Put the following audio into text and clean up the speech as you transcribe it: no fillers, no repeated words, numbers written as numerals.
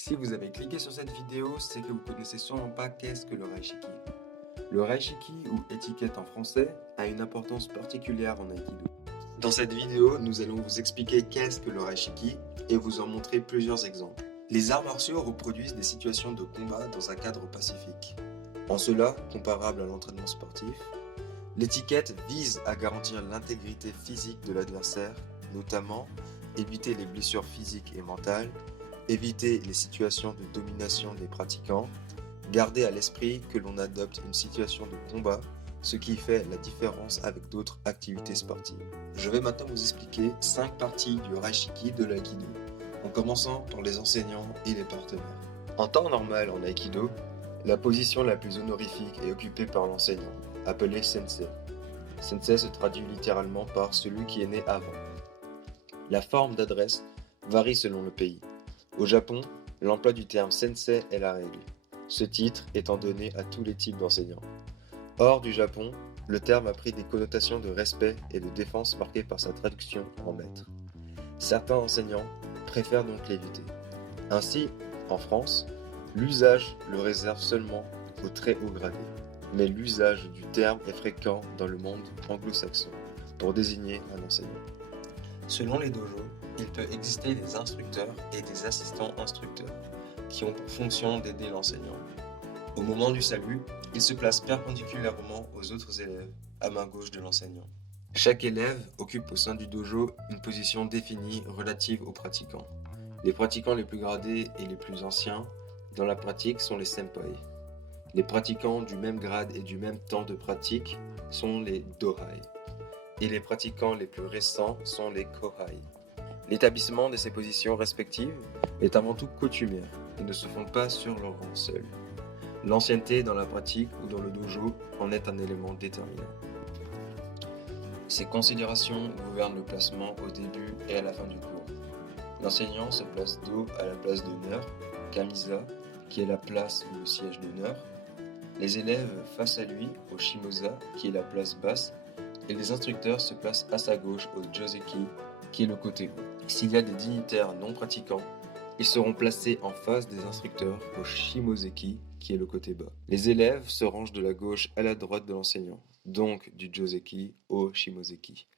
Si vous avez cliqué sur cette vidéo, c'est que vous connaissez sûrement pas qu'est-ce que le Reishiki. Le Reishiki, ou étiquette en français, a une importance particulière en Aikido. Dans cette vidéo, nous allons vous expliquer qu'est-ce que le Reishiki et vous en montrer plusieurs exemples. Les arts martiaux reproduisent des situations de combat dans un cadre pacifique. En cela, comparable à l'entraînement sportif, l'étiquette vise à garantir l'intégrité physique de l'adversaire, notamment éviter les blessures physiques et mentales, éviter les situations de domination des pratiquants, garder à l'esprit que l'on adopte une situation de combat, ce qui fait la différence avec d'autres activités sportives. Je vais maintenant vous expliquer 5 parties du Reishiki de l'Aikido, en commençant par les enseignants et les partenaires. En temps normal en Aikido, la position la plus honorifique est occupée par l'enseignant, appelé sensei. Sensei se traduit littéralement par celui qui est né avant. La forme d'adresse varie selon le pays. Au Japon, l'emploi du terme sensei est la règle, ce titre étant donné à tous les types d'enseignants. Hors du Japon, le terme a pris des connotations de respect et de défense marquées par sa traduction en maître. Certains enseignants préfèrent donc l'éviter. Ainsi, en France, l'usage le réserve seulement aux très hauts gradés, mais l'usage du terme est fréquent dans le monde anglo-saxon pour désigner un enseignant. Selon les dojos, il peut exister des instructeurs et des assistants instructeurs qui ont pour fonction d'aider l'enseignant. Au moment du salut, ils se placent perpendiculairement aux autres élèves, à main gauche de l'enseignant. Chaque élève occupe au sein du dojo une position définie relative aux pratiquants. Les pratiquants les plus gradés et les plus anciens dans la pratique sont les senpai. Les pratiquants du même grade et du même temps de pratique sont les dohai. Et les pratiquants les plus récents sont les kohai. L'établissement de ces positions respectives est avant tout coutumière et ne se fonde pas sur leur rang seul. L'ancienneté dans la pratique ou dans le dojo en est un élément déterminant. Ces considérations gouvernent le placement au début et à la fin du cours. L'enseignant se place dos à la place d'honneur, Kamisa, qui est la place ou le siège d'honneur, les élèves face à lui au Shimoza, qui est la place basse, et les instructeurs se placent à sa gauche au Joseki, qui est le côté haut. S'il y a des dignitaires non pratiquants, ils seront placés en face des instructeurs au Shimozeki, qui est le côté bas. Les élèves se rangent de la gauche à la droite de l'enseignant, donc du Joseki au Shimozeki.